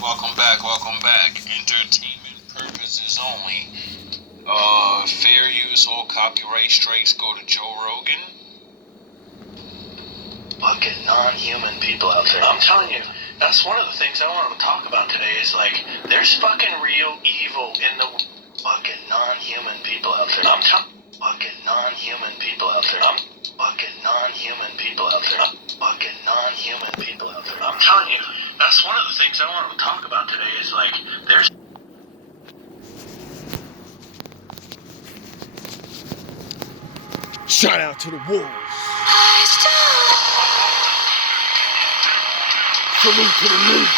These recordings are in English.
Welcome back, welcome back. Entertainment purposes only. Fair use, all copyright strikes go to Joe Rogan. Fucking non-human people out there. I'm telling you, that's one of the things I want to talk about today is like, there's fucking real evil in the fucking non-human people out there. I'm telling fucking non-human people out there. I'm fucking non-human people out there. I'm fucking non-human people out there. I'm telling you, that's one of the things I want to talk about today is like, there's Shout out to the wolves. Salute to the Navy.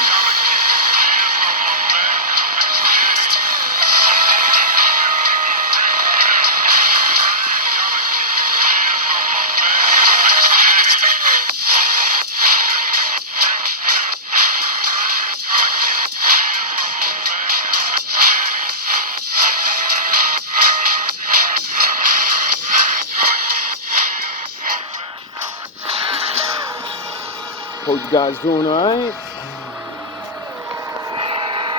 Hope you guys doing alright.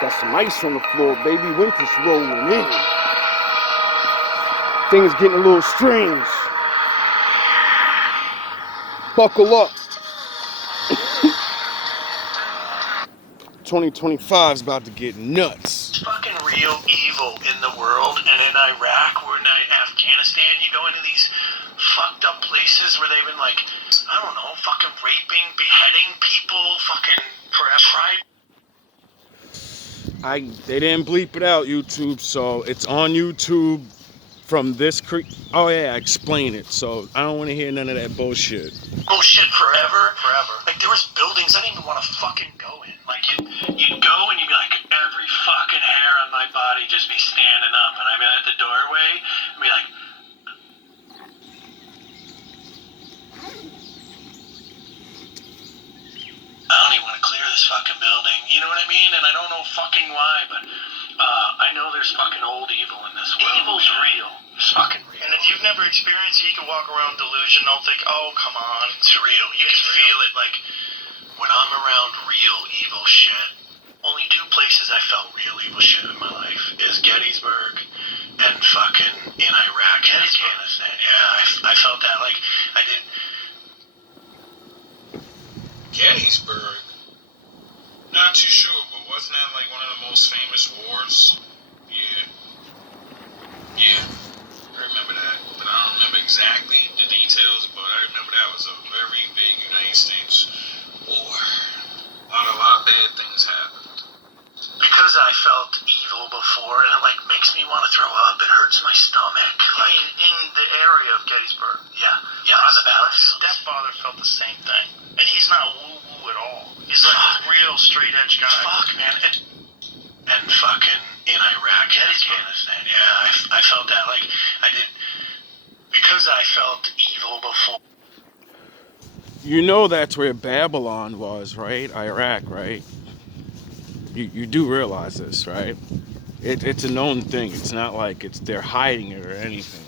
Got some ice on the floor, baby. Winter's rolling in. Things getting a little strange. Buckle up. 2025 is about to get nuts. fucking real evil in the world, and in Iraq or in Afghanistan, you go into these fucked up places where they've been like, I don't know, fucking raping, beheading people, fucking They didn't bleep it out, YouTube, so it's on YouTube from this oh yeah, I explain it, so I don't want to hear none of that bullshit. bullshit forever. Like there was buildings I didn't even want to fucking go in. Like you'd go and you'd be like, every fucking hair on my body just be standing up, and I'd be at the doorway and be like, I don't even want to clear this fucking building. You know what I mean? And I don't know fucking why, but I know there's fucking old evil in this world. Evil's real. It's fucking real. And if you've never experienced it, you can walk around delusional, think, oh, come on. It's real. You can feel it. Like, when I'm around real evil shit, only two places I felt real evil shit in my life is Gettysburg and fucking in Iraq and Afghanistan. Yeah, I felt that. Like, I did. Gettysburg? Not too sure, but wasn't that like one of the most famous wars? Yeah, I remember that, but I don't remember exactly the details, but I remember that was a very big United States war. A lot of bad things happened. Because I felt evil before, and it like makes me want to throw up. It hurts my stomach. Like, in the area of Gettysburg. Yeah, on the battlefield. My stepfather felt the same thing, and he's not woo-woo at all. He's like a real straight-edge guy. Fuck, man. And fucking in Iraq and Afghanistan. Yeah, I felt that. Like, I did, because I felt evil before. You know that's where Babylon was, right? Iraq, right? You do realize this, right? It's a known thing. It's not like they're hiding it or anything.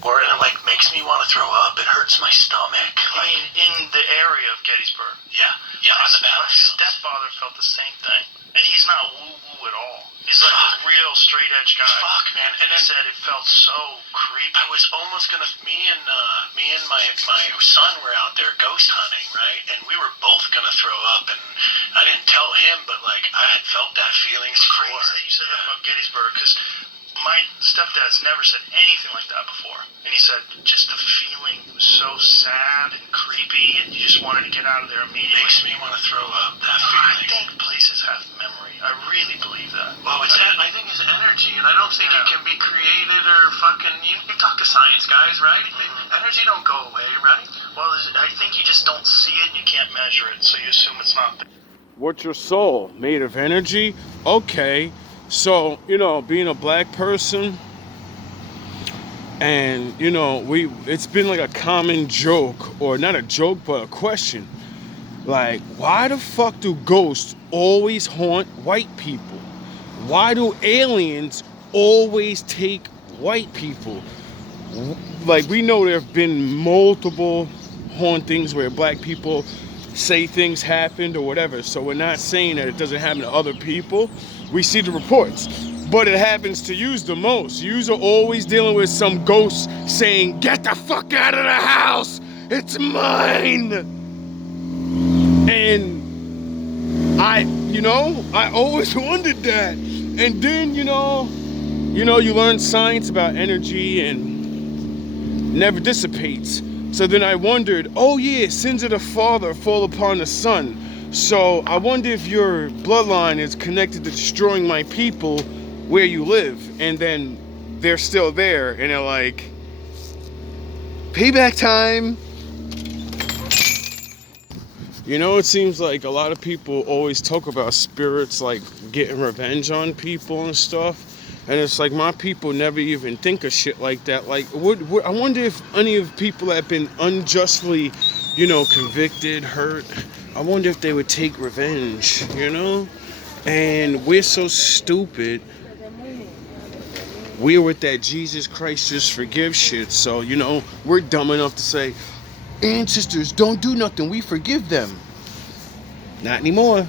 Or it like makes me want to throw up. It hurts my stomach. Like, in the area of Gettysburg. Yeah, on the battlefield. My stepfather felt the same thing, and he's not woo-woo at all. He's like a real straight-edge guy. Fuck, man. And then said it felt so creepy. I was almost gonna. Me and my son were out there ghost hunting, right? And we were both gonna throw up, and I didn't tell him, but like I had felt that feeling before. Crazy that you said that about Gettysburg, because my stepdad's never said anything like that before. And he said just the feeling was so sad and creepy, and you just wanted to get out of there immediately. Makes me want to throw up, that feeling. I think places have memory. I really believe that. Well, I think it's energy, and I don't think it can be created or fucking... You talk to science guys, right? Energy don't go away, right? Well, I think you just don't see it and you can't measure it, so you assume it's not there. What's your soul? Made of energy? Okay. So, being a black person, and, it's been like a common joke, or not a joke, but a question. Like, why the fuck do ghosts always haunt white people? Why do aliens always take white people? Like, we know there have been multiple hauntings where black people say things happened or whatever. So we're not saying that it doesn't happen to other people. We see the reports, but it happens to yous the most. Yous are always dealing with some ghost saying, "Get the fuck out of the house! It's mine!" And I always wondered that. And then, you learn science about energy and never dissipates. So then I wondered, oh yeah, sins of the father fall upon the son. So I wonder if your bloodline is connected to destroying my people where you live. And then they're still there and they're like, payback time. It seems like a lot of people always talk about spirits like getting revenge on people and stuff. And it's like my people never even think of shit like that. Like, I wonder if any of people that have been unjustly, convicted, hurt, I wonder if they would take revenge, And we're so stupid. We're with that Jesus Christ just forgive shit. So, we're dumb enough to say, ancestors don't do nothing, we forgive them. Not anymore.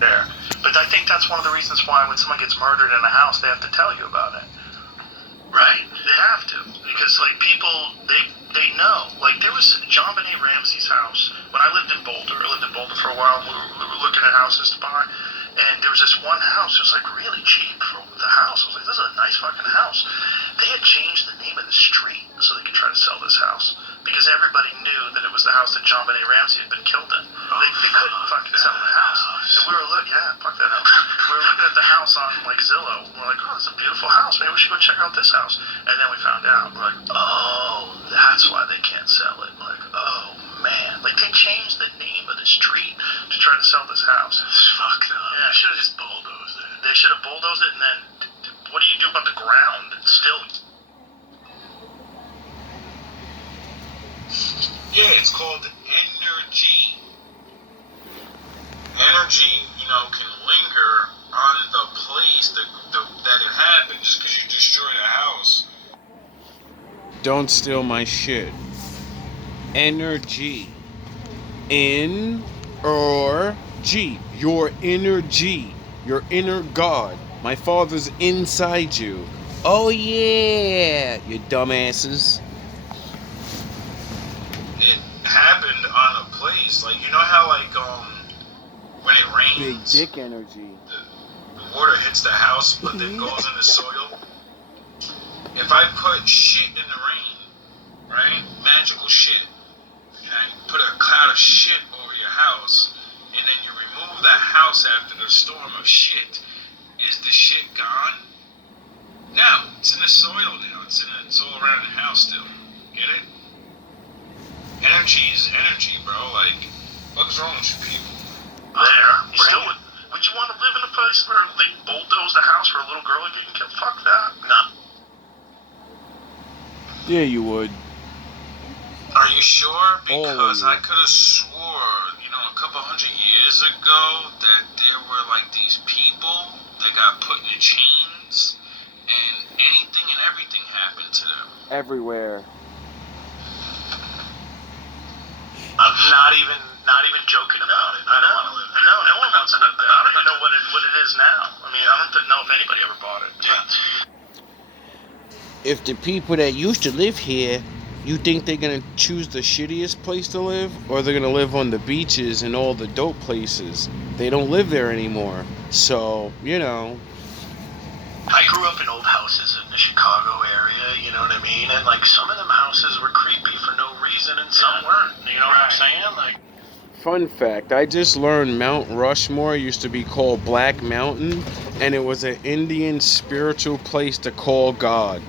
There. But I think that's one of the reasons why when someone gets murdered in a house, they have to tell you about it. Right? They have to. Because, people, they know. There was John Benet Ramsey's house. When I lived in Boulder for a while, we were looking at houses to buy. And there was this one house, it was, really cheap for the house. I was like, this is a nice fucking house. They had changed the name of the street so they could try to sell this house. Because everybody knew that it was the house that John Benet Ramsey had been killed in. They couldn't fucking sell the house. And we were fuck that house. We were looking at the house on Zillow. We're like, oh, it's a beautiful house. Maybe we should go check out this house. And then we found out. We're like, oh, that's why they can't sell it. We're like, oh man, they changed the name of the street to try to sell this house. It's fucked up. Yeah, they should have just bulldozed it. They should have bulldozed it, and then what do you do about the ground? It's still. Yeah, it's called energy. Energy, can linger on the place that it happened just because you destroyed a house. Don't steal my shit. Energy. N or G. Your inner G. Your inner God. My father's inside you. Oh yeah, you dumbasses. It happened on a place. How when it rains, Big dick energy. The water hits the house, but then goes in the soil. If I put shit in the rain, right? Magical shit. And I put a cloud of shit over your house, and then you remove that house after the storm of shit, is the shit gone? No, it's in the soil now. It's all around the house still. Get it? Energy is energy, bro. What's wrong with you people? You still would you want to live in a place where they bulldoze a house for a little girl getting killed? Fuck that. No. Yeah, you would. Are you sure? Because I could have swore, a couple hundred years ago that there were these people that got put in chains and anything and everything happened to them. Everywhere. I'm not even joking about it. I don't want to live there. No one wants to live there. I don't even know what it is now. I mean, I don't know if anybody ever bought it. Yeah. If the people that used to live here, you think they're gonna choose the shittiest place to live, or they're gonna live on the beaches and all the dope places? They don't live there anymore. So, I grew up in old houses in the Chicago area, you know what I mean? And some of them houses were creepy for no reason and some weren't. You know what I'm saying? Fun fact, I just learned Mount Rushmore used to be called Black Mountain, and it was an Indian spiritual place to call God.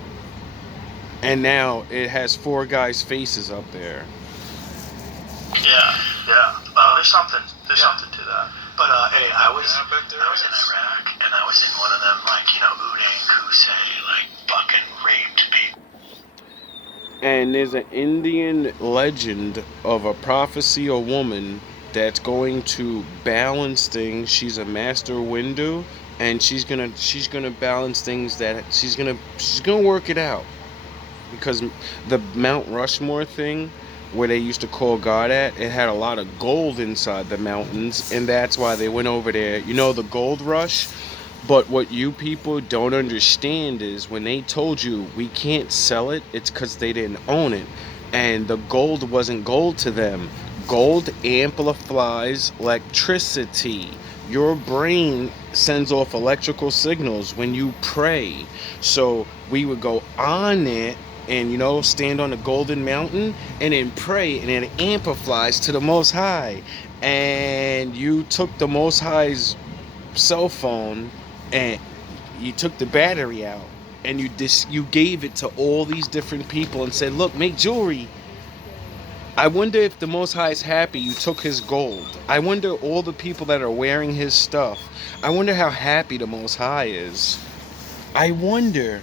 And now it has 4 guys' faces up there. Yeah. There's something to that. But hey, I was in Iraq, and I was in one of them, Udang Kusei, fucking raped people. And there's an Indian legend of a prophecy, a woman that's going to balance things. She's a master window, and she's gonna balance things that she's gonna work it out. Because the Mount Rushmore thing, where they used to call God at, it had a lot of gold inside the mountains, and that's why they went over there. You know, the gold rush? But what you people don't understand is when they told you we can't sell it, it's because they didn't own it. And the gold wasn't gold to them. Gold amplifies electricity. Your brain sends off electrical signals when you pray. So we would go on it and, you know, stand on the golden mountain and then pray, and it amplifies to the Most High. And you took the Most High's cell phone and you took the battery out and you gave it to all these different people and said, look, make jewelry. I wonder if the Most High is happy you took his gold. I wonder all the people that are wearing his stuff. I wonder how happy the Most High is. I wonder.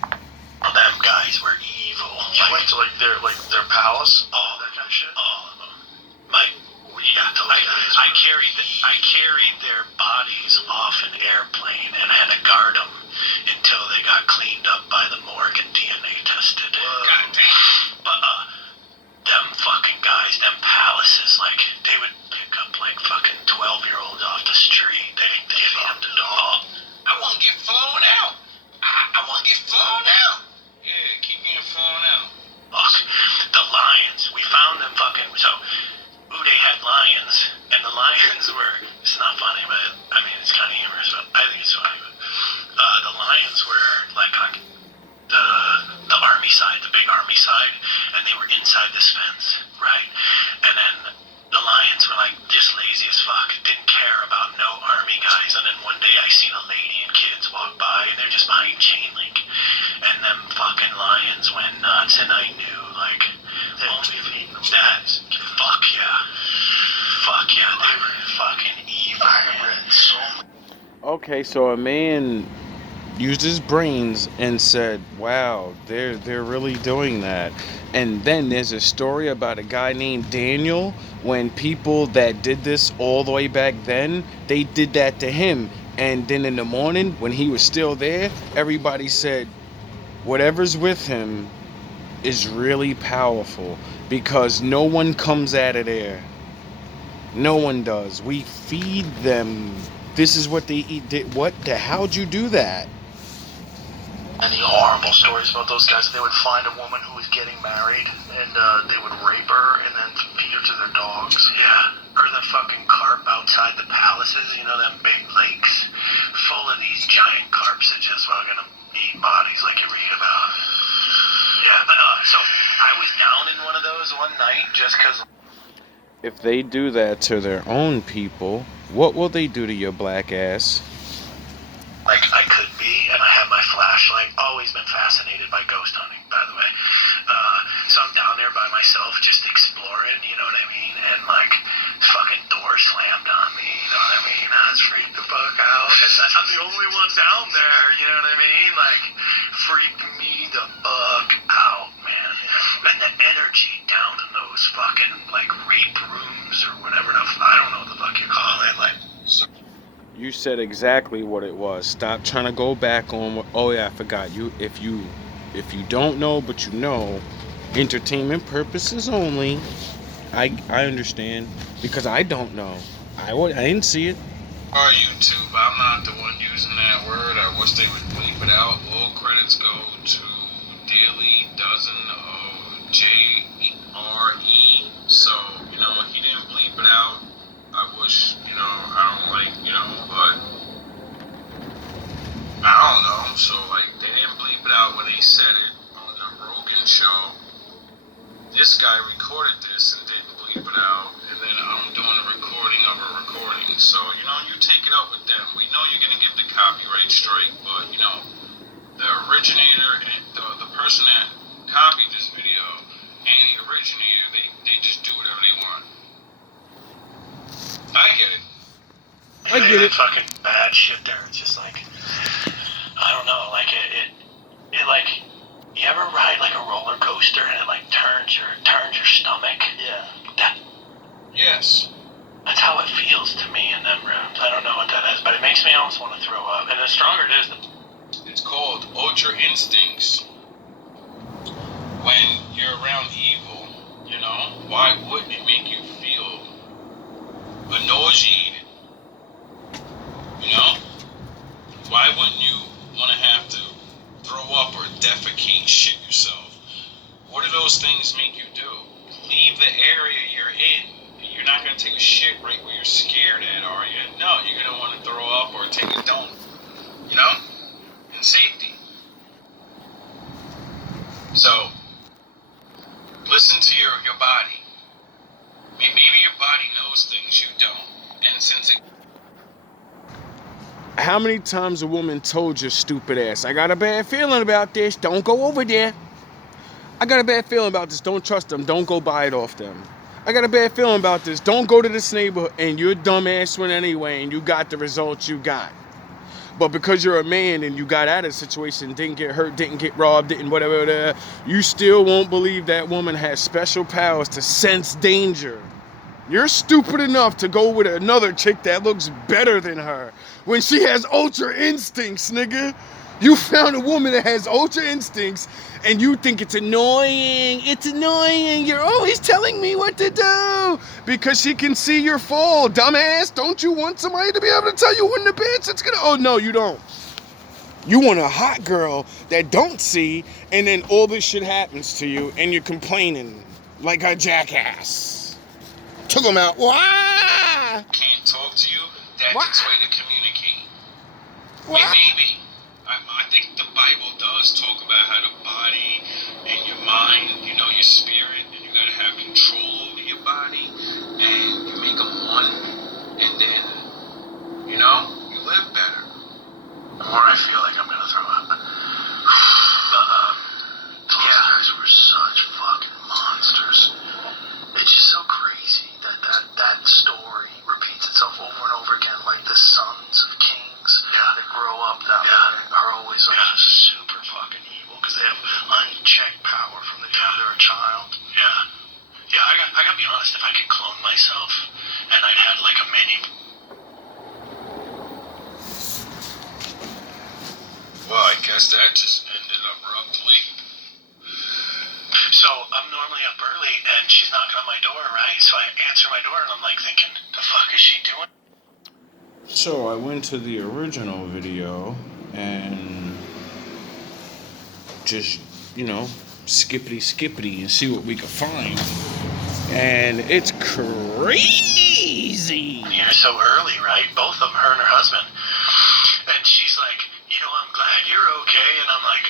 Them guys were evil. You went to their palace? All that kind of shit? All of them. I carried their bodies off an airplane and had to guard them until they got cleaned up by the morgue and DNA tested. God damn. But them fucking guys, them palaces, like they would pick up like fucking 12-year-olds off the street. They give them to dog. I want to get flown out. I want to get flown out. Yeah, keep getting flown out. Look, the lions. We found them fucking. So Uday had lions, and the lions were. It's not funny, but I mean it's kind of humorous. But I think it's funny. But the lions were like on the army side, the big army side, and they were inside this fence, right? And then the lions were like just lazy as fuck, didn't care about no army guys. And then one day I seen a lady and kids walk by, and they're just behind chain link, and them fucking lions went nuts, and I knew like only that. Fuck yeah, they were fucking evil. Okay, so a man used his brains and said, wow, they're really doing that. And then there's a story about a guy named Daniel. When people that did this all the way back then, they did that to him. And then in the morning, when he was still there, everybody said, whatever's with him is really powerful, because no one comes out of there. No one does. We feed them. This is what they eat. How'd you do that? Any horrible stories about those guys? They would find a woman who was getting married, and they would rape her and then feed her to their dogs. Yeah. Or the fucking carp outside the palaces, you know, them big lakes full of these giant carps that just fucking eat bodies like you read about. Yeah, but so I was down in one of those one night just because. If they do that to their own people, what will they do to your black ass? Like, I could be, and I have my flashlight. Always been fascinated by ghost hunting, by the way. So I'm down there by myself, just exploring, you know what I mean? And, like, fucking door slammed on me, you know what I mean? I was freaked the fuck out. And I'm the only one down there, you know what I mean? Like, freaked me the fuck out, man. And the energy down in those fucking, like, rape rooms or whatever I don't know what the fuck you call it, like. You said exactly what it was. Stop trying to go back on what. Oh yeah, I forgot. If you don't know, but you know, entertainment purposes only. I understand, because I don't know. I didn't see it. Or YouTube. I'm not the one using that word. I wish they would bleep it out. All credits go to Daily Dozen of JRE. So, you know, he didn't bleep it out. I wish, you know, I don't like, you know, but I don't know. So, like, they didn't bleep it out when they said it on the Rogan show. This guy recorded this and didn't bleep it out. And then I'm doing a recording of a recording. So, you know, you take it up with them. We know you're going to get the copyright strike, but, you know, the originator and the person that copied this video and the originator, they just do whatever they want. I get it. I get it. Fucking bad shit there. It's just like, I don't know, like it like, you ever ride like a roller coaster and it like turns your stomach? Yeah. Yes. That's how it feels to me in them rooms. I don't know what that is, but it makes me almost want to throw up. And the stronger it is, It's called ultra instincts. When you're around evil, you know, know, why wouldn't it make you feel nauseated? You know? Why wouldn't you want to have to throw up or defecate, shit yourself? What do those things make you do? Leave the area you're in. You're not going to take a shit right where you're scared at, are you? No, you're going to want to throw up or take a dump. You know? In safety. So, listen to your body. Maybe your body knows things you don't. And since it... How many times a woman told your stupid ass, I got a bad feeling about this, don't go over there. I got a bad feeling about this, don't trust them, don't go buy it off them. I got a bad feeling about this, don't go to this neighborhood, and your dumb ass went anyway, and you got the results you got. But because you're a man and you got out of the situation, didn't get hurt, didn't get robbed, didn't whatever, you still won't believe that woman has special powers to sense danger. You're stupid enough to go with another chick that looks better than her when she has ultra instincts, nigga. You found a woman that has ultra instincts and you think it's annoying. It's annoying. You're always telling me what to do because she can see your fall. Dumbass, don't you want somebody to be able to tell you when the bitch it's gonna... Oh, no, you don't. You want a hot girl that don't see, and then all this shit happens to you and you're complaining like a jackass. Took him out. Why? Can't talk to you, that's its way to communicate. What? Maybe. I think the Bible does talk about how the body and your mind, you know, your spirit, and you gotta have control over your body, and you make them one, and then, you know, you live better. The more I feel like I'm gonna throw up. Those guys were such fucking monsters. It's just so crazy that story repeats itself over and over again, like the sons of kings that grow up that way are always like super fucking evil because they have unchecked power from the time they're a child. Yeah, I gotta be honest, if I could clone myself and I'd had like a mini... Well, I guess that just ended abruptly. So I'm normally up early and she's knocking on my door, right? So I answer my door and I'm like thinking, the fuck is she doing? So I went to the original video and just, you know, skippity and see what we could find. And it's crazy. You're so early, right? Both of them, her and her husband. And she's like, you know, I'm glad you're okay. And I'm like,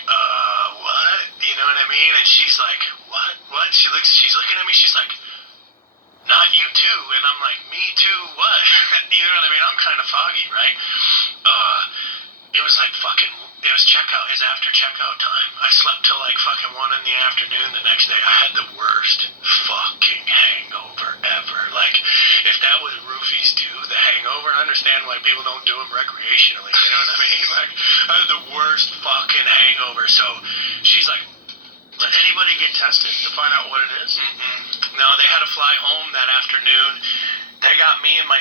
what? You know what I mean? And she's like, what? She's looking at me, she's like, not you too. And I'm like, me too, what? You know what I mean? I'm kind of foggy, right? It was like it was checkout, his after checkout time. I slept till like fucking 1 in the afternoon the next day. I had the worst fucking hangover ever. Like, if that was roofies do, the hangover, I understand why people don't do them recreationally, you know what I mean? Like, I had the worst fucking hangover. So she's like, did anybody get tested to find out what it is? No, they had to fly home that afternoon. They got me and my...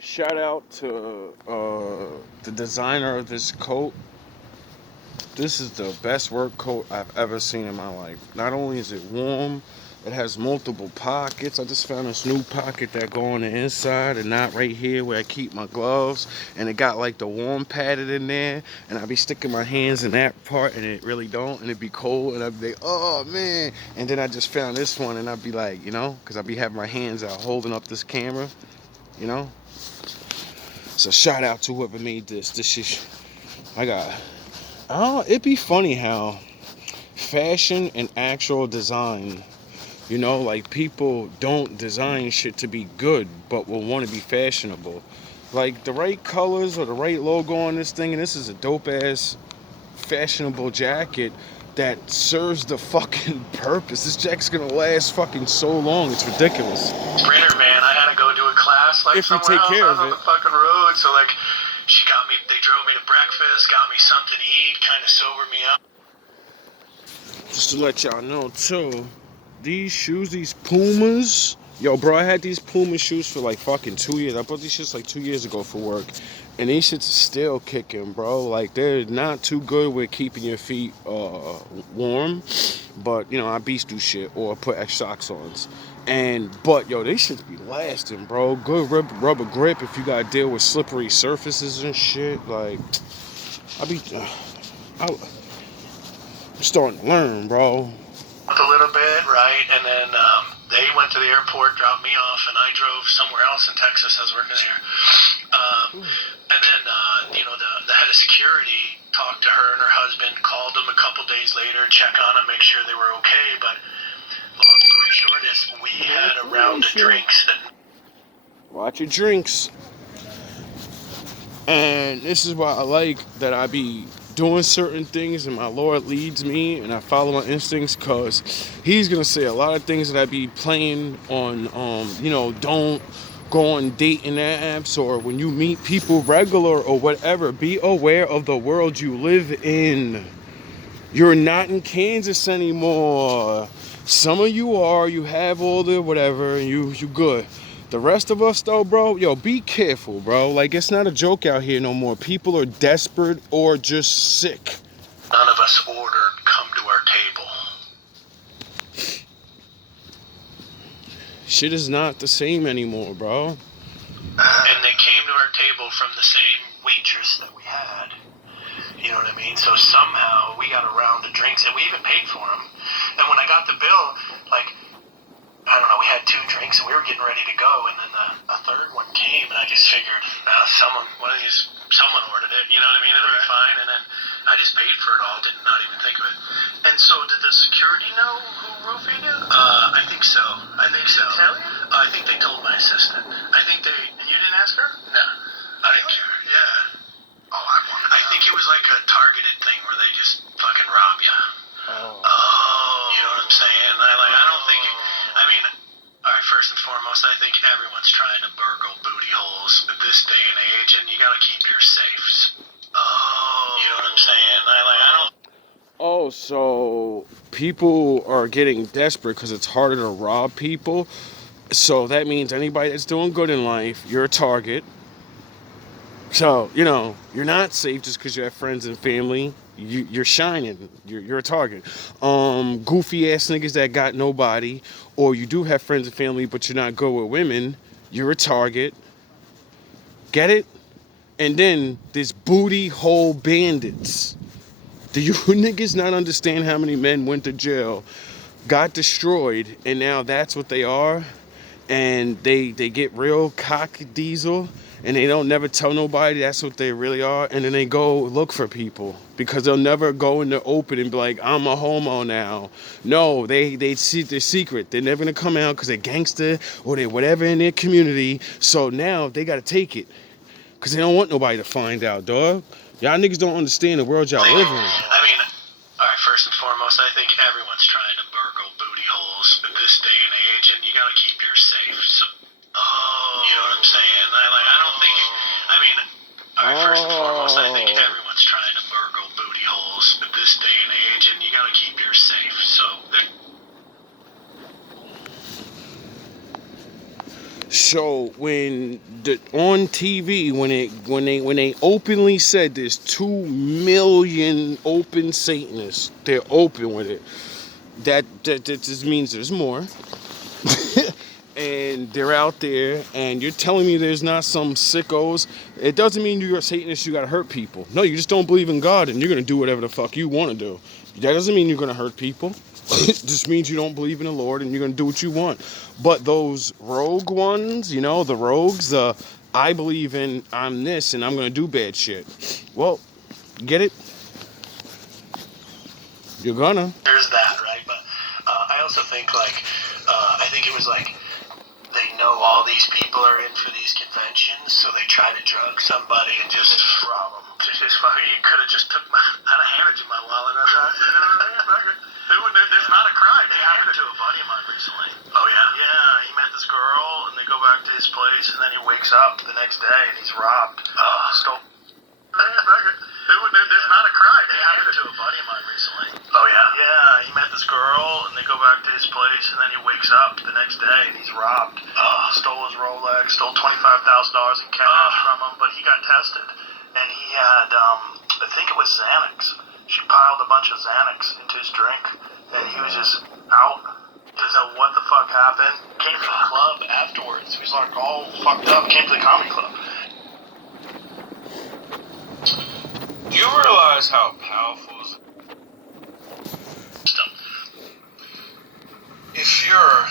Shout out to the designer of this coat. This is the best work coat I've ever seen in my life. Not only is it warm, it has multiple pockets. I just found this new pocket that go on the inside and not right here where I keep my gloves. And it got like the warm padded in there. And I'd be sticking my hands in that part and it really don't. And it'd be cold and I'd be like, oh man. And then I just found this one and I'd be like, you know, because I'd be having my hands out holding up this camera, you know. So shout out to whoever made this. This is, it'd be funny how fashion and actual design, you know, like people don't design shit to be good, but will want to be fashionable. Like the right colors or the right logo on this thing, and this is a dope ass fashionable jacket that serves the fucking purpose. This jacket's gonna last fucking so long, it's ridiculous. Sprinter van, I had to go to a class like if you somewhere take care else of on it. the fucking road. So like, they drove me to breakfast, got me something to eat, kind of sobered me up. Just to let y'all know too, these shoes, these Pumas, Yo, bro, I had these Puma shoes for like fucking 2 years. I bought these shits like 2 years ago for work. And these shits are still kicking, bro. Like, they're not too good with keeping your feet warm. But, you know, I beast do shit or put extra socks on. But, yo, these shits be lasting, bro. Good rubber grip if you gotta deal with slippery surfaces and shit. Like, I'm starting to learn, bro. A little bit, right? And then they went to the airport, dropped me off, and I drove somewhere else in Texas. I was working there. And then, the head of security talked to her and her husband, called them a couple days later, check on them, make sure they were okay. But long story short is we had a round of drinks. Watch your drinks. And this is why I like that I be doing certain things and my Lord leads me and I follow my instincts, because he's gonna say a lot of things that I be playing on don't go on dating apps, or when you meet people regular or whatever, be aware of the world you live in. You're not in Kansas anymore. Some of you are, you have all the whatever, and you good. The rest of us though, bro, yo, be careful, bro. Like, it's not a joke out here no more. People are desperate or just sick. None of us ordered come to our table. Shit is not the same anymore, bro. And they came to our table from the same waitress that we had. You know what I mean? So somehow we got a round of drinks, and we even paid for them. And when I got the bill, like, I don't know, we had 2 drinks and we were getting ready to go, and then a third one came, and I just figured, someone ordered it, you know what I mean? It'll be fine. And then I just paid for it all, did not even think of it. And so did the security know who roofied you? I think so. I think so. Did they tell you? I think they told my assistant. And you didn't ask her? No. I didn't care. Yeah. Oh, I think it was like a targeted thing where they just fucking rob you. Oh. You know what I'm saying? I don't think it, I mean, all right, first and foremost, I think everyone's trying to burgle booty holes at this day and age, and you gotta keep your safes. You know what I'm saying? I don't. Oh, so people are getting desperate because it's harder to rob people. So that means anybody that's doing good in life, you're a target. So, you're not safe just because you have friends and family. You're shining. You're a target. Goofy ass niggas that got nobody, or you do have friends and family, but you're not good with women. You're a target. Get it? And then there's booty hole bandits. Do you niggas not understand how many men went to jail, got destroyed, and now that's what they are? And they get real cock diesel, and they don't never tell nobody that's what they really are, and then they go look for people because they'll never go in the open and be like, I'm a homo now. No, they see their secret. They're never gonna come out because they're gangster or they're whatever in their community. So now they gotta take it because they don't want nobody to find out, dog. Y'all niggas don't understand the world y'all live in. I mean, all right, first and foremost, I think everyone's trying to burgle booty holes at this day and age, and you gotta keep your safe. So, you know what I'm saying? I don't think. I mean, all right, first and foremost, I think everyone's trying to burgle booty holes at this day and age, and you gotta keep your safe. So when on TV, when they openly said there's 2 million open Satanists, they're open with it. That just means there's more. And they're out there, and you're telling me there's not some sickos. It doesn't mean you're a Satanist, you gotta hurt people. No, you just don't believe in God, and you're gonna do whatever the fuck you want to do. That doesn't mean you're gonna hurt people. It just means you don't believe in the Lord, and you're gonna do what you want. But those rogue ones, the rogues, I believe in, I'm this, and I'm gonna do bad shit. Well, get it? You're gonna. There's that, right? But I also think, I think it was they know all these people are in for these conventions, so they try to drug somebody and just rob them. Just fucking, you could have just I'd have handed you my wallet. You know what I mean? There's not a crime. It happened to a buddy of mine recently. Oh, yeah? Yeah, he met this girl, and they go back to his place, and then he wakes up the next day, and he's robbed. Stole. There's not a crime. It happened to a buddy of mine recently. Oh, yeah? Yeah, he met this girl, and they go back to his place, and then he wakes up the next day, and he's robbed. Stole his Rolex, stole $25,000 in cash from him, but he got tested. And he had, I think it was Xanax. She piled a bunch of Xanax into his drink, and he was just out. Doesn't know what the fuck happened. Came to the club afterwards. He was like all fucked up. Came to the comedy club. Do you realize how powerful if you're,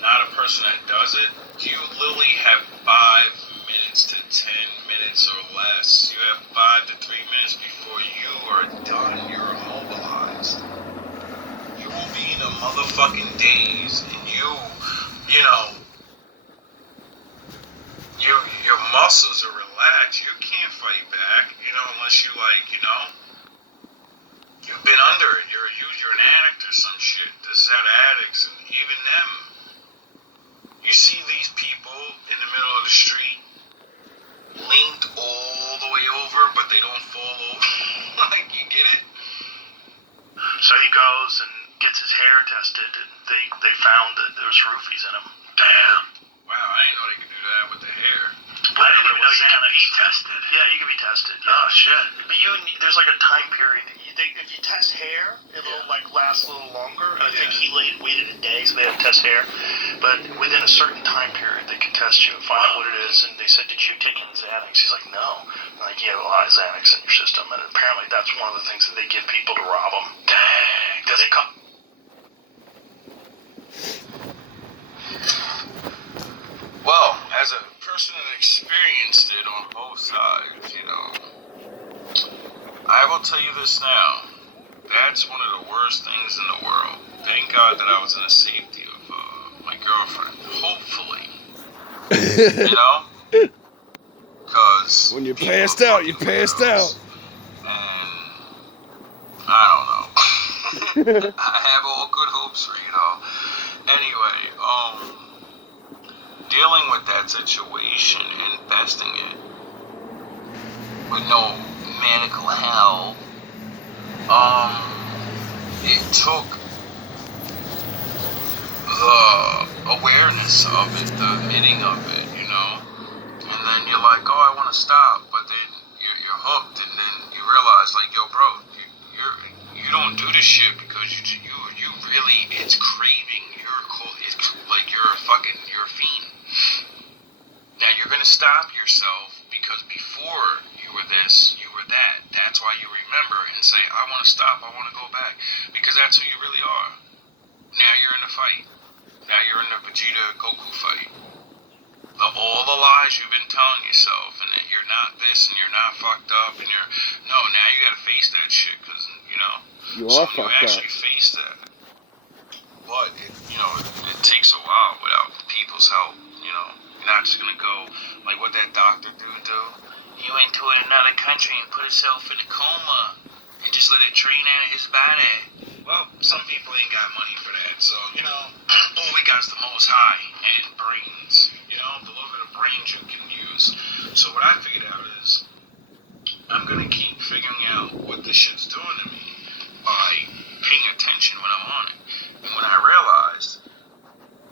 not a person that does it, you literally have 5 minutes to 10 minutes or less. You have 5 to 3 minutes before you are done. You're immobilized. You will be in a motherfucking daze, and your muscles are relaxed. You can't fight back, unless you you've been under it. You're an addict or some shit. This is how the addicts, and even them. You see these people in the middle of the street, linked all the way over, but they don't fall over. Like, you get it? So he goes and gets his hair tested, and they found that there was roofies in him. Damn. Wow, I didn't know they could do that with the hair. I didn't even know you could be tested. Yeah, you can be tested. Yeah. Oh, shit. But there's like a time period. If you test hair, it'll last a little longer. And I think he waited a day, so they had to test hair. But within a certain time period, they can test you and find out what it is. And they said, "Did you take any Xanax?" He's like, "No." I'm like, you have a lot of Xanax in your system. And apparently that's one of the things that they give people to rob them. Dang. Does it come? Well, as a person that experienced it on both sides, I will tell you this now. That's one of the worst things in the world. Thank God that I was in the safety of my girlfriend. Hopefully. Because when you're passed out, you're passed out. And I don't know. I have all good hopes for Anyway, dealing with that situation, investing it with no medical help, it took the awareness of it, the admitting of it, and then you're like, oh, I want to stop, but then you're hooked, and then you realize, like, yo, bro, you don't do this shit because you really, it's craving, you're a fiend. Now you're gonna stop yourself because before you were this, you were that. That's why you remember and say, I want to stop, I want to go back, because that's who you really are. Now you're in a fight. Now you're in the Vegeta Goku fight. All the lies you've been telling yourself, and that you're not this, and you're not fucked up, and now you gotta face that shit, because, you so are when fucked you actually up. face that, but, it takes a while without people's help, You're not just gonna go, like what that doctor dude do. He went to another country and put himself in a coma, and just let it drain out of his body. Well, some people ain't got money for that, so, all we got is the Most High and brains, the little bit of brains you can use. So what I figured out is, I'm gonna keep figuring out what this shit's doing to me by paying attention when I'm on it. And when I realized,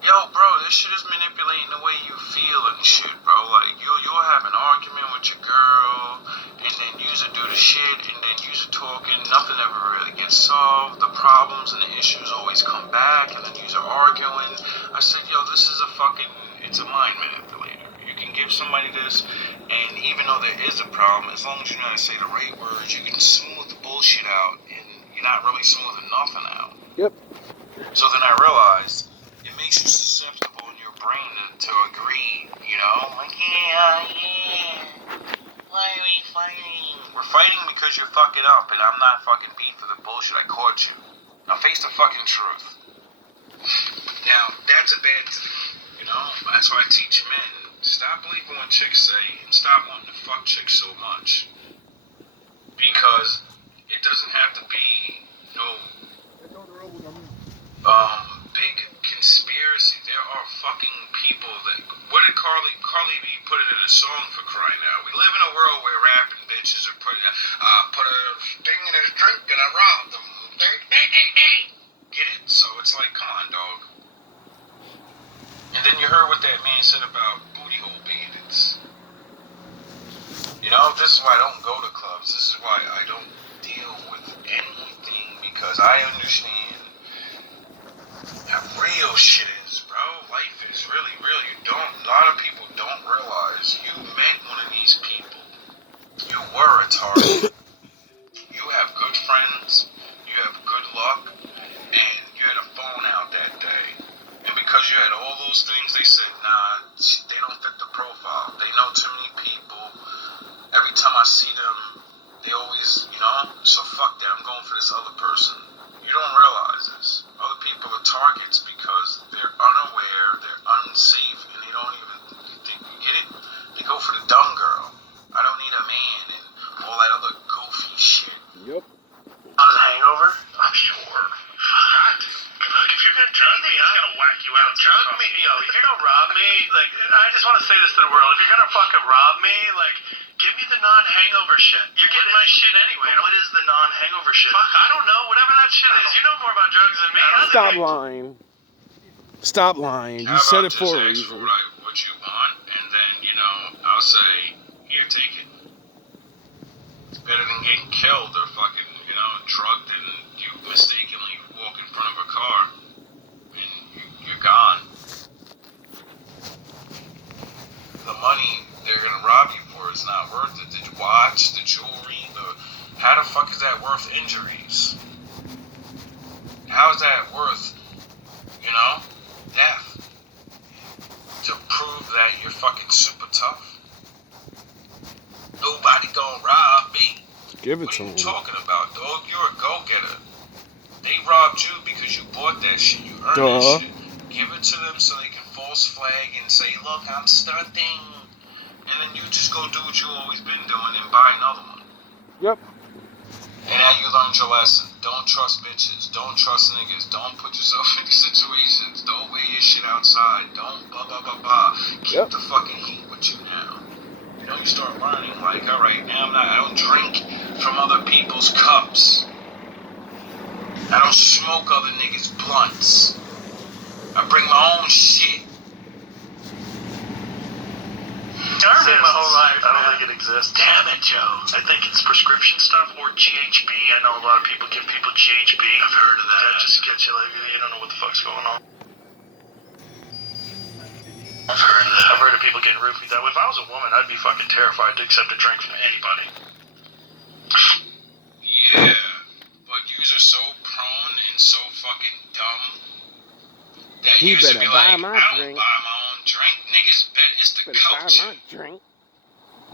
yo, bro, this shit is manipulating the way you feel and shit, bro. Like, you'll have an argument with your girl, and then you'll do the shit, and then you're talking, nothing ever really gets solved. The problems and the issues always come back, and then you're arguing. I said, yo, this is it's a mind manipulator. You can give somebody this, and even though there is a problem, as long as you know how to say the right words, you can smooth the bullshit out, and you're not really smoothing nothing out. Yep. So then I realized, it makes you susceptible in your brain to agree, like, yeah, why are we fighting? We're fighting because you're fucking up, and I'm not fucking beat for the bullshit I caught you. Now face the fucking truth. Now, that's a bad thing, That's why I teach men, stop believing what chicks say, and stop wanting to fuck chicks so much. Because it doesn't have to be big conspiracy. There are fucking people that, what did Carly B put it in a a song for crying out. We live in a world where rapping bitches are put a thing in his drink and I robbed them. Get it? So it's like, come on, dog. And then you heard what that man said about booty hole bandits. You know, this is why I don't go to clubs. This is why I don't deal with anything, because I understand how real shit is, bro. Life is really real. A lot of people don't realize you met one of these people. You were a target. You have good friends. You have good luck. And you had a phone out that day. And because you had all those things, they said, nah, they don't fit the profile. They know too many people. Every time I see them, they always, so fuck that. I'm going for this other person. You don't realize this. Other people are targets because they're unaware, they're unsafe, and they don't even think you get it. They go for the dumb girl. I don't need a man and all that other goofy shit. Yep. How's a hangover? I'm sure. Like, if you're gonna drug me, I'm gonna whack you out. Drug me, if you're gonna rob me, like, I just want to say this to the world. If you're gonna fucking rob me, like, give me the non-hangover shit. You're getting my shit anyway. What is the non-hangover shit? Fuck, I don't know. Whatever that shit is. You know more about drugs than me. Stop lying. Stop lying. You said it for a reason. What you want, and then, I'll say, here, take it. It's better than getting killed or fucking, drugged and you mistakenly walk in front of a car and you're gone. The money they're gonna rob you for is not worth it. The watch, the jewelry, how the fuck is that worth injuries? How is that worth, death? To prove that you're fucking super tough? Nobody gonna rob me. Give it to him. What are you him. talking about, dog? You're a go-getter. They robbed you because you bought that shit. You earned that shit. Give it to them so they can false flag and say, look, I'm stunting. And then you just go do what you've always been doing and buy another one. Yep. And now you learned your lesson. Don't trust bitches. Don't trust niggas. Don't put yourself in these situations. Don't wear your shit outside. Don't blah, blah, blah, blah. Keep the fucking heat with you now. You start learning, like, alright, now I don't drink from other people's cups. I don't smoke other niggas' blunts. I bring my own shit. I've been my whole life. I don't think it exists. Damn it, Joe. I think it's prescription stuff or GHB. I know a lot of people give people GHB. I've heard of that. That just gets you like, you don't know what the fuck's going on. I've heard of that. I've heard of people getting roofied that way. If I was a woman, I'd be fucking terrified to accept a drink from anybody. Yeah, but yous are so prone and so fucking dumb that He yous better be buy like, my I don't drink. buy my own drink. Niggas bet it's the culture. Buy my drink.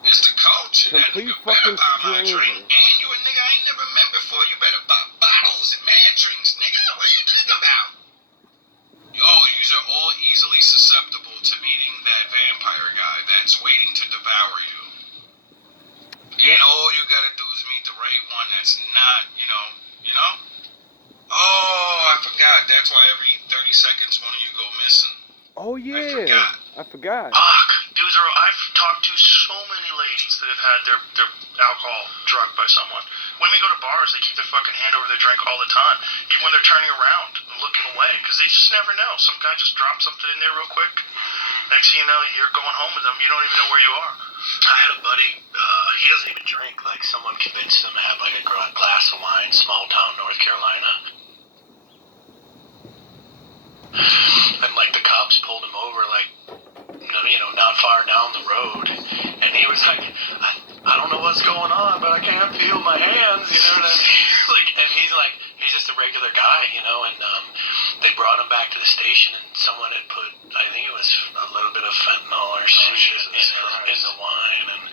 It's the culture. Complete that nigga fucking better buy my stranger. drink. And you a nigga I ain't never met before. You better buy bottles and mad drinks, nigga. What are you talking about? Yous are all easily susceptible to meeting that vampire guy that's waiting to devour you. And all you gotta do is meet the right one that's not, Oh, I forgot. That's why every 30 seconds one of you go missing. Oh, yeah. I forgot. Fuck. Dudes, I've talked to so many ladies that have had their alcohol drugged by someone. Women go to bars, they keep their fucking hand over their drink all the time, even when they're turning around and looking away, because they just never know. Some guy just dropped something in there real quick. Next thing you know, you're going home with them. You don't even know where you are. I had a buddy, he doesn't even drink. Like, someone convinced him to have, like, a glass of wine, small town, North Carolina. And, like, the cops pulled him over, like, not far down the road. And he was like, I don't know what's going on, but I can't feel my hands, you know what I mean? And he's just a regular guy, and they brought him back to the station, and someone had put, I think it was a little bit of fentanyl or some shit in the wine. And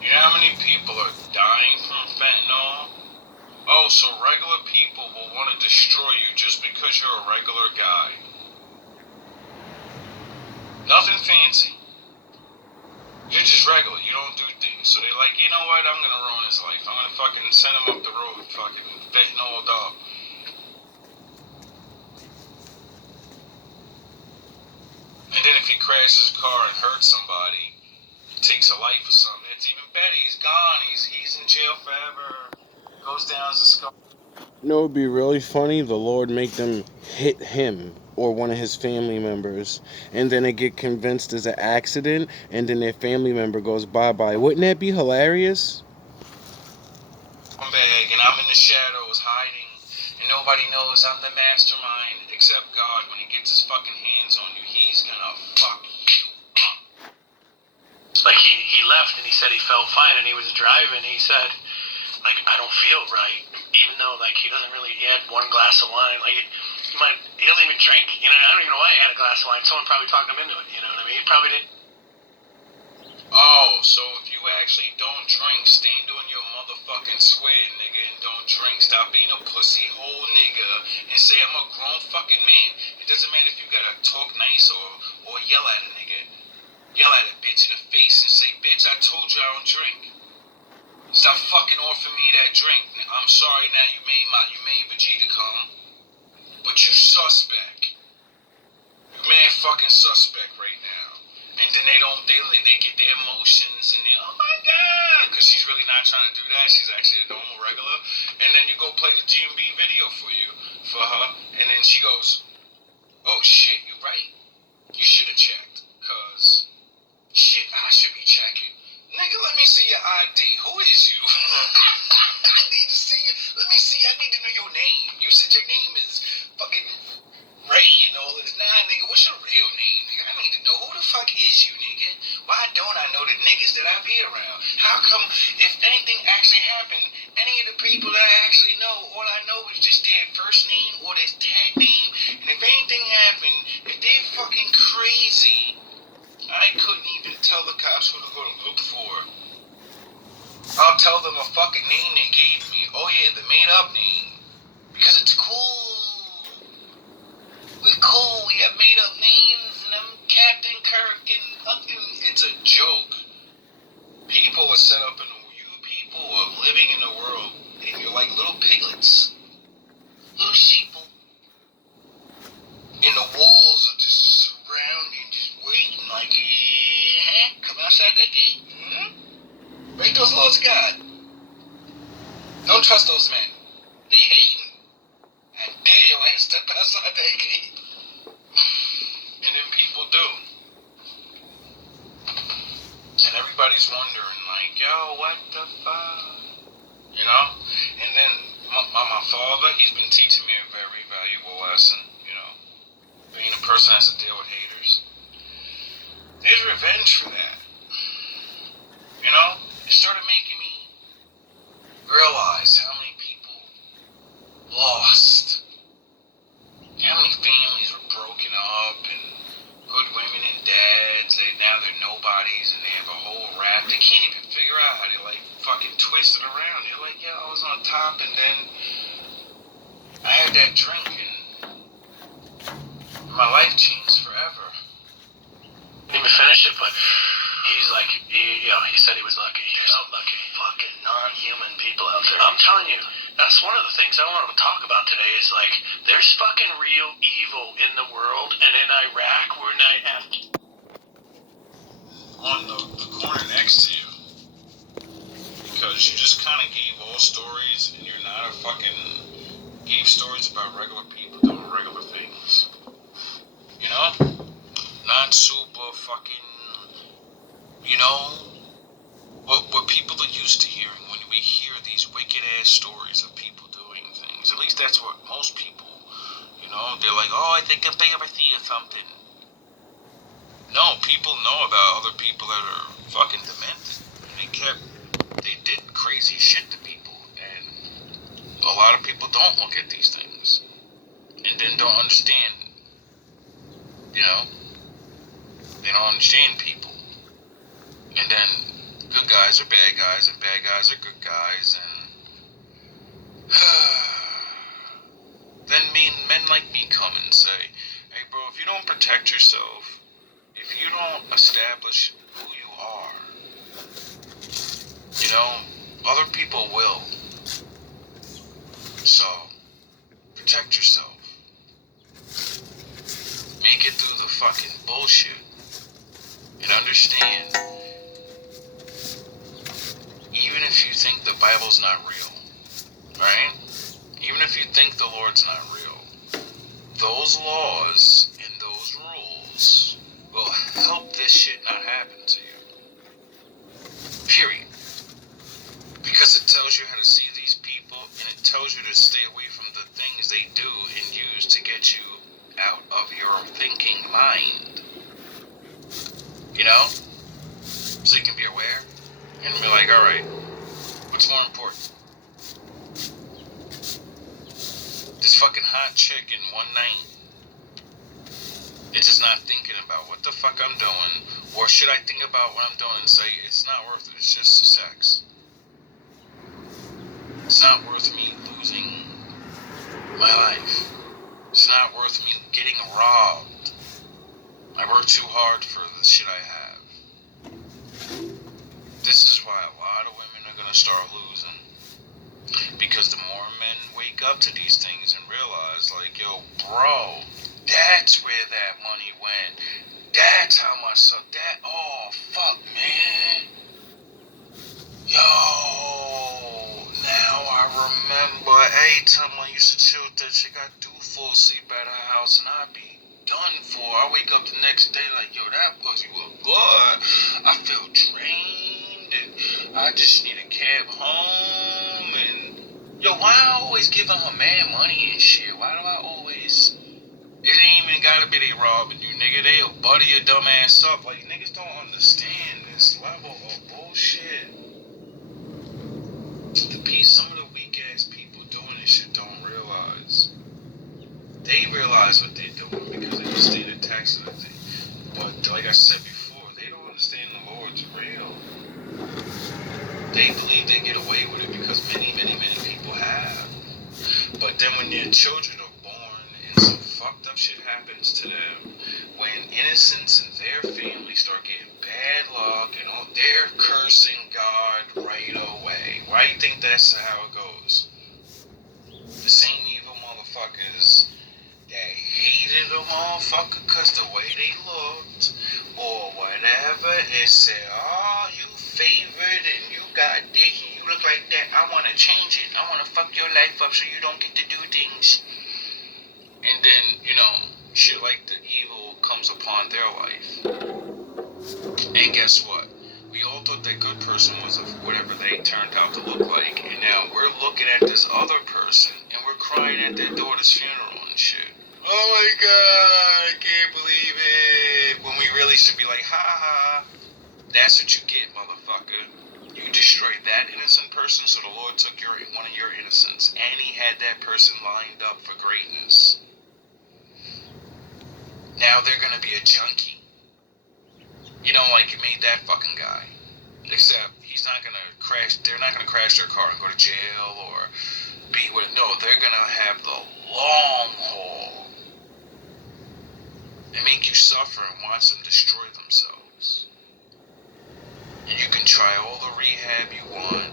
you know how many people are dying from fentanyl? Oh, so regular people will want to destroy you just because you're a regular guy. Nothing fancy. You're just regular. You don't do things. So they're like, you know what? I'm going to ruin his life. I'm going to fucking send him up the road, fucking fentanyl up. And then if he crashes his car and hurts somebody, takes a life or something, it's even better. He's gone. He's in jail forever. Goes down as a skull. You know, it'd be really funny. The Lord make them hit him or one of his family members, and then they get convinced it's an accident, and then their family member goes bye-bye. Wouldn't that be hilarious? I'm bag and I'm in the shadows hiding, and nobody knows I'm the mastermind except God. When he gets his fucking hands on you, he's gonna fuck you up. Like he left and he said he felt fine and he was driving. He said, like, I don't feel right, even though like he doesn't really. He had one glass of wine. Like he doesn't even drink. You know, I don't even know why he had a glass of wine. Someone probably talked him into it. You know what I mean? He probably didn't. Oh, so if you actually don't drink, stand on your motherfucking square, nigga, and don't drink. Stop being a pussy hole nigga and say I'm a grown fucking man. It doesn't matter if you gotta talk nice or yell at a nigga. Yell at a bitch in the face and say, bitch, I told you I don't drink. Stop fucking offering me that drink. I'm sorry now you made Vegeta come, but you suspect. You man fucking suspect right now. And then they get their emotions and they, oh my god, because she's really not trying to do that. She's actually a normal regular. And then you go play the GMB video for her, and then she goes, oh shit, you're right. You should have checked, cause shit, I should be checking. Nigga, let me see your ID. Who is you? I need to see you. Let me see. I need to know your name. You said your name is fucking Ray and all this. Nah, nigga, what's your real name? Nigga, I need to know who the fuck is you, nigga? Why don't I know the niggas that I be around? How come if anything actually happened, any of the people that I actually know, all I know is just their first name or their tag name, and if anything happened, if they're fucking crazy, I couldn't even tell the cops who to go to look for. I'll tell them a fucking name they gave me. Oh yeah, the made up name. Because it's cool. We're cool. We have made up names and I'm Captain Kirk and fucking... It's a joke. People are set up in the... You people are living in the world and you're like little piglets. Little sheeple. And the walls are just surrounding, just waiting like, come outside that gate. Break those laws of God. Don't trust those men. They hating. I dare your ass step outside that gate. And then people do. And everybody's wondering, like, yo, what the fuck? You know? And then my father, he's been teaching me a very valuable lesson, you know? Being a person has to deal with haters. There's revenge for that. You know? It started making me realize how many people lost. How many families were broken up and good women and dads, now they're nobodies and they have a whole rap. They can't even figure out how they like fucking twist it around. They're like, yeah, I was on top and then I had that drink and my life changed forever. Didn't even finish it, but he's like, he said he was lucky. He felt lucky. Fucking non-human people out there. I'm telling you, that's one of the things I want to talk about today is like, there's fucking real evil in the world, and in Iraq, we're not after. On the corner next to you. Because you just kind of gave all stories, and you're not a fucking... Gave stories about regular people doing regular things. You know? Not super fucking... You know? What people are used to hearing when we hear these wicked-ass stories of people doing things. At least that's what most people, you know? They're like, oh, I think I'm see or something. No, people know about other people that are fucking demented. They did crazy shit to people. And a lot of people don't look at these things. And then don't understand, you know? They don't understand people. And then good guys are bad guys, and bad guys are good guys, and then men like me come and say, hey bro, if you don't protect yourself, if you don't establish who you are, you know, other people will. So, protect yourself. Make it through the fucking bullshit. think the Bible's not real, right? Even if you think the Lord's not real, those laws and those rules will help this shit not happen to you. Period. Because it tells you how to see these people, and it tells you to stay away from the things they do and use to get you out of your thinking mind. You know? So you can be aware and be like, alright, what's more important? This fucking hot chick in one night. It's just not thinking about what the fuck I'm doing, or should I think about what I'm doing and say, it's not worth it, it's just sex. It's not worth me losing my life. It's not worth me getting robbed. I work too hard for the shit I have. This is why a lot of women are gonna start losing. Because the more men wake up to these things and realize, like, yo, bro, that's where that money went. That's how much stuff that. Oh, fuck, man. Yo, now I remember. Every time I used to chill with that chick, I do fall asleep at her house and I'd be done for. I wake up the next day like, yo, that pussy was good. I feel drained and I just need a cab home. And yo, why I always giving her man money and shit? Why do I always? It ain't even gotta be they robbing you, nigga. They'll buddy your dumb ass up. Like, niggas don't understand this level of bullshit. Some of the weak ass people doing this shit don't realize. They realize what they're doing because they just stay the tax and everything. But like I said before, they don't understand the Lord's real. They believe they get away with it because many people have. But then when their children are born and some fucked up shit happens to them, when innocents in their family start getting bad luck and all, they're cursing God right away. Why do you think that's how it goes? The same evil motherfuckers that hated a motherfucker because the way they looked or whatever, and said, oh, you favored and you got this and you look like that, I want to change it. I want to fuck your life up so you don't get to do things. And then, you know, shit like the evil comes upon their life. And guess what? We all thought that good person was whatever they turned out to look like. And now we're looking at this other person and we're crying at their daughter's funeral and shit. Oh my God, I can't believe it. When we really should be like, ha ha. That's what you get, motherfucker. You destroyed that innocent person, so the Lord took one of your innocents. And he had that person lined up for greatness. Now they're gonna be a junkie. You know, like you made that fucking guy. Except he's not gonna crash, they're not gonna crash their car and go to jail or be with, no, they're gonna have the long haul. And make you suffer and watch them destroy themselves. And you can try all the rehab you want.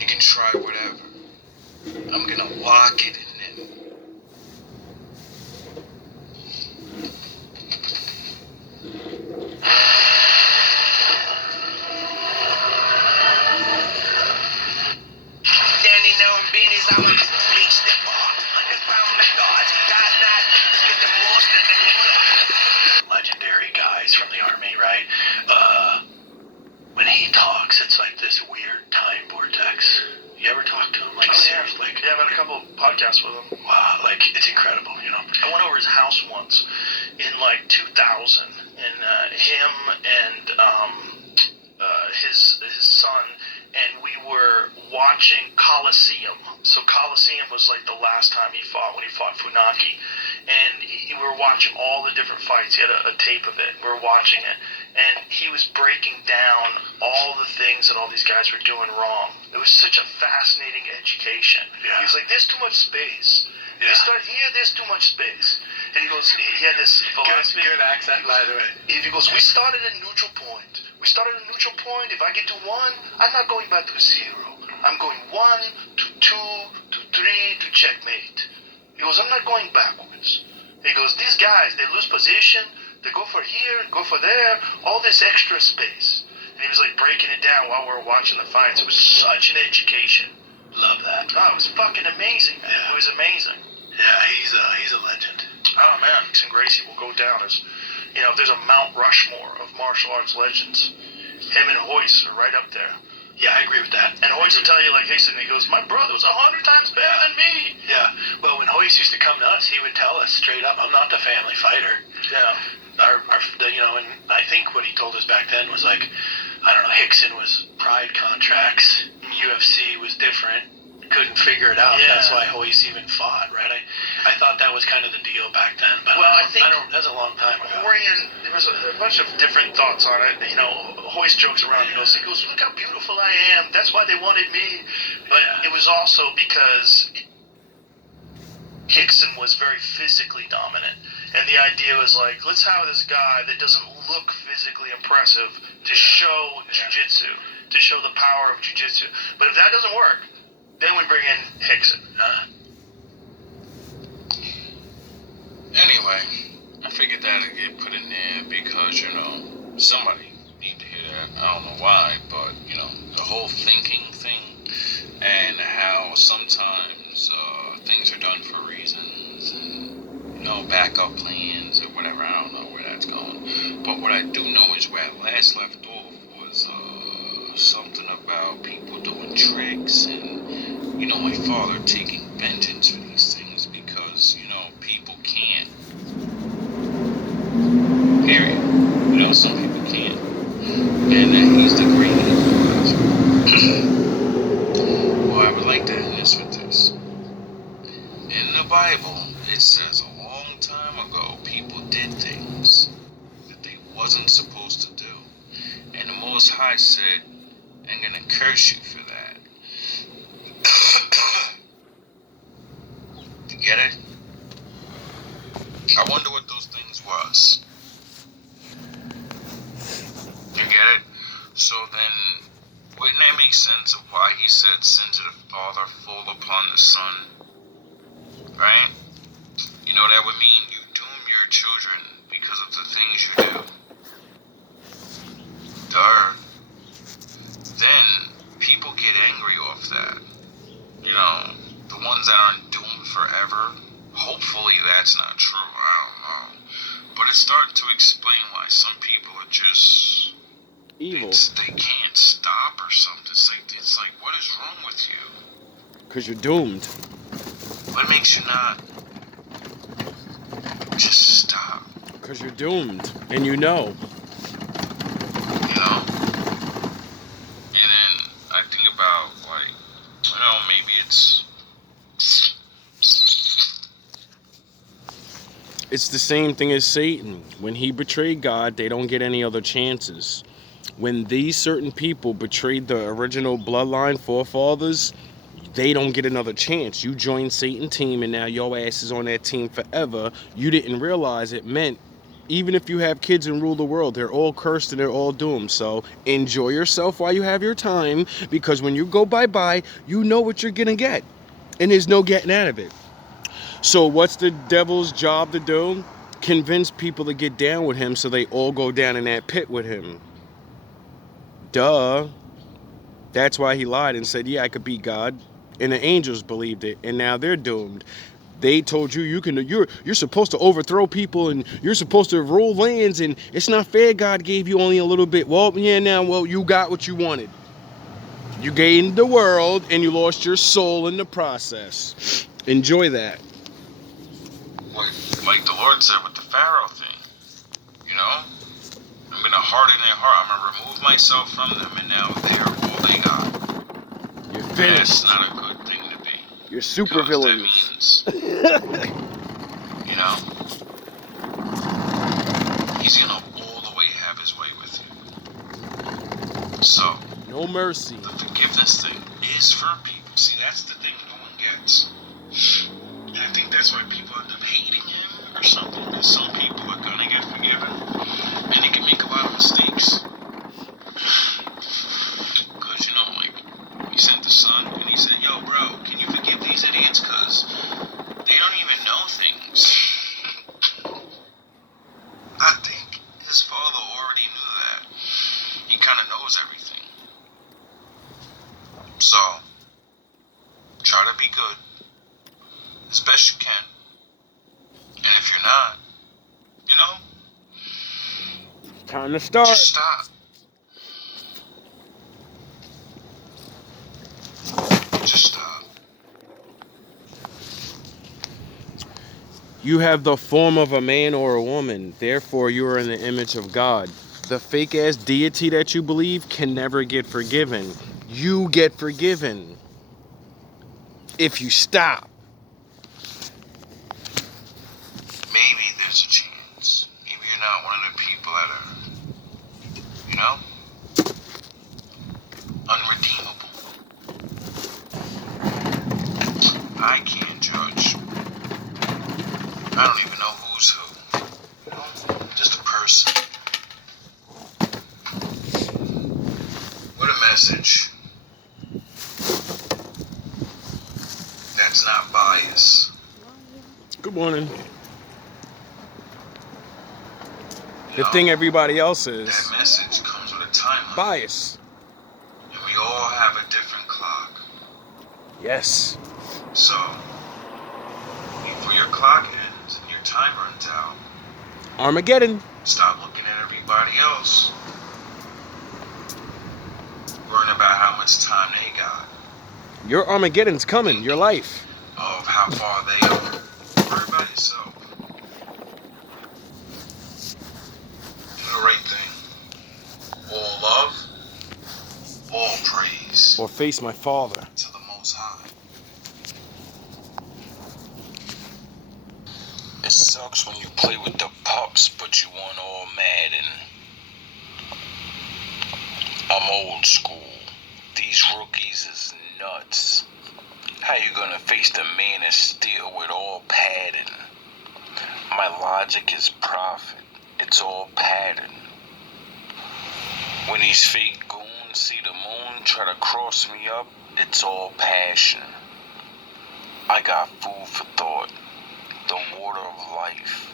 You can try whatever. I'm gonna lock it in them. Legendary guys from the army, right? When he talks, it's like this weird time vortex. You ever talk to him? Like, seriously? Like, yeah, I've had a couple of podcasts with him. Wow, like, it's incredible, you know? I went over his house once in, like, 2000, and him and his son, and we were watching Coliseum. So Coliseum was, like, the last time he fought, when he fought Funaki. And we were watching all the different fights. He had a tape of it. We were watching it. And he was breaking down all the things that all these guys were doing wrong. It was such a fascinating education. Yeah. He was like, there's too much space. Yeah. They start here, there's too much space. And he goes, he had this philosophy. Good accent, by the way. He goes, we started at neutral point. We started at neutral point. If I get to 1, I'm not going back to 0. I'm going 1 to 2 to 3 to checkmate. He goes, I'm not going backwards. He goes, these guys, they lose position. They go for here, go for there, all this extra space. And he was like breaking it down while we were watching the fights. It was such an education. Love that. Oh, it was fucking amazing, man. Yeah. It was amazing. Yeah, he's a legend. Oh, man, Hickson Gracie will go down as, you know, if there's a Mount Rushmore of martial arts legends, him and Hoyce are right up there. Yeah, I agree with that. And Hoyce will tell you, like, Hickson, he goes, my brother was 100 times better than me. Yeah, well, when Hoyce used to come to us, he would tell us straight up, I'm not the family fighter. Yeah. You know, and I think what he told us back then was like, I don't know, Hickson was pride contracts, UFC was different, couldn't figure it out. Yeah. That's why Hoyce even fought, right? I thought that was kind of the deal back then, but Well, I think that's a long time ago. there was a bunch of different thoughts on it. You know, Hoyce jokes around. He goes, look how beautiful I am. That's why they wanted me. But it was also because Hickson was very physically dominant. And the idea was like, let's have this guy that doesn't look physically impressive to show jiu-jitsu, to show the power of jiu-jitsu. But if that doesn't work, then we bring in Hickson. Anyway, I figured that'd get put in there because, you know, somebody need to hear that. I don't know why, but, you know, the whole thinking thing and how sometimes things are done for reasons and, you know, backup plans or whatever. I don't know where that's going. But what I do know is where I last left off was something about people doing tricks and, you know, my father taking vengeance for these things because, you know, people can't. Period. You know, some people can't. And he's the greatest. Well, I would like to end this with this. In the Bible, it says a long time ago, people did things that they wasn't supposed to do. And the Most High said, I'm gonna curse you for that. You get it? I wonder what those things was. You get it? So then, wouldn't that make sense of why he said sin to the Father fall upon the Son? Right? You know, that would mean you doom your children because of the things you do. Duh. Then, people get angry off that. You know, the ones that aren't doomed forever. Hopefully that's not true. I don't know. But it's starting to explain why some people are just Evil. They can't stop or something. It's like, what is wrong with you? Because you're doomed. What makes you not just stop? Because you're doomed. And you know. You know? And then I think about, like, you know, maybe It's the same thing as Satan. When he betrayed God, they don't get any other chances. When these certain people betrayed the original bloodline forefathers, they don't get another chance. You join Satan's team and now your ass is on that team forever. You didn't realize it meant even if you have kids and rule the world, they're all cursed and they're all doomed. So enjoy yourself while you have your time, because when you go bye-bye, you know what you're gonna get. And there's no getting out of it. So what's the devil's job to do? Convince people to get down with him so they all go down in that pit with him. Duh. That's why he lied and said, yeah, I could beat God. And the angels believed it, and now they're doomed. They told you you're supposed to overthrow people and you're supposed to rule lands, and it's not fair. God gave you only a little bit. Well, yeah, well, you got what you wanted. You gained the world and you lost your soul in the process. Enjoy that. like the Lord said with the Pharaoh thing. You know? I'm going to harden their heart. I'm going to remove myself from them, and now they're all they got. You're finished. That's not a good thing to be. You're super villains. That means, you know, he's going to all the way have his way with you. So, no mercy. The forgiveness thing is for people. See, that's the thing no one gets. And I think that's why people end up hating him or something. Because some people are going to get forgiven. And they can make a lot of mistakes. Because, you know, like, he sent the son and he said, yo, bro, can you forgive these idiots? Because they don't even know things. I think his father already knew that. He kind of knows everything. So, try to be good as best you can. And if you're not, you know, Time to start. just stop. Just stop. You have the form of a man or a woman, therefore you are in the image of God. The fake ass deity that you believe can never get forgiven. You get forgiven if you stop. Maybe there's a chance. Maybe you're not one of the people that are, unredeemable. I can't judge. I don't even know who's who. Just a person. With a message that's not biased. Good morning. You The know, thing everybody else is that message comes with a timeline. bias. And we all have a different clock. Yes. So, before your clock ends and your time runs out, Armageddon. stop looking at everybody else. Worrying about how much time they got. Your Armageddon's coming. Your life. Of how far they are. Worry about yourself. Do the right thing. All love, all praise Or face my father. to the Most High. It sucks when you play with the pups, but you want all mad and I'm old school. These rookies is nuts. How you gonna face the man of steel with all padding? My logic is profit. It's all pattern. When these fake goons see the moon try to cross me up, it's all passion. I got food for thought, the water of life,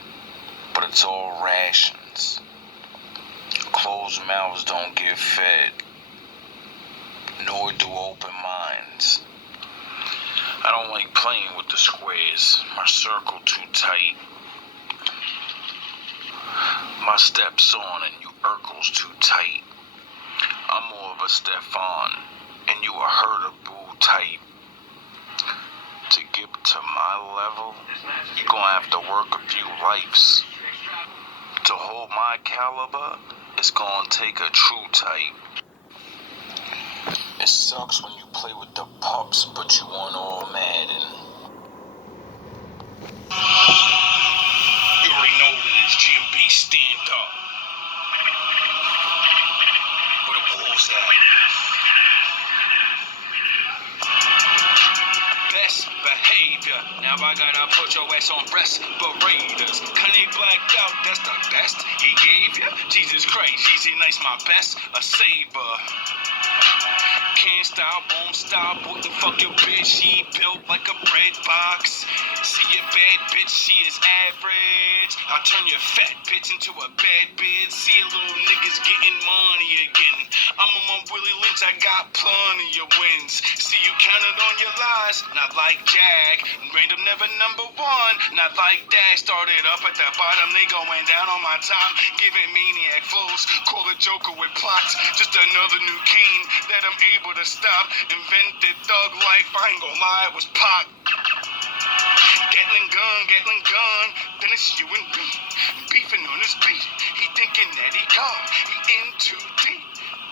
but it's all rations. Closed mouths don't get fed, nor do open minds. I don't like playing with the squares, my circle too tight. My steps on and you Urkel's too tight. I'm more of a Stefan, and you a herder boo type. To get to my level, you gonna have to work a few lives. To hold my caliber, it's gonna take a true type. It sucks when you play with the pups, but you want all mad and you already know that it's GMB stand up. Where the wolves at? Best behavior. Now I gotta put your ass on respirators. Cunny blacked out, that's the best he gave ya. Jesus Christ, easy nice, my best, a saber. Can't stop, won't stop, wouldn't fuck your bitch, she built like a bread box. See your bad bitch, she is average. I'll turn your fat bitch into a bad bitch. See a little niggas getting money again. I'm on my Willie Lynch, I got plenty of wins. See you counted on your lies, not like Jack. Random never number one, not like that. Started up at the bottom, they going down on my top. Giving maniac flows, call a joker with plots. Just another new Kane that I'm able to stop. Invented thug life, I ain't gon' lie, it was pop. Gatling gun, then it's you and me. Beefing on his beat, he thinking that he gone, he in too deep.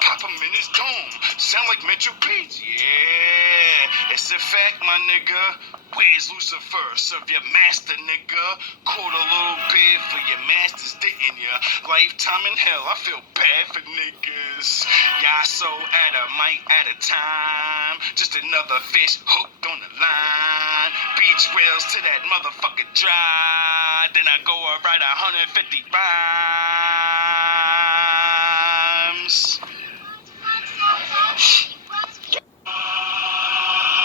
Pop him in his dome, sound like Metro Beats, yeah. It's a fact, my nigga. Where's Lucifer? Serve your master, nigga. Quote a little bit for your masters, didn't ya? Lifetime in hell, I feel bad for niggas. Y'all so at a time. Just another fish hooked on the line. Beach whales to that motherfucker dry. Then I go and ride 150 ride.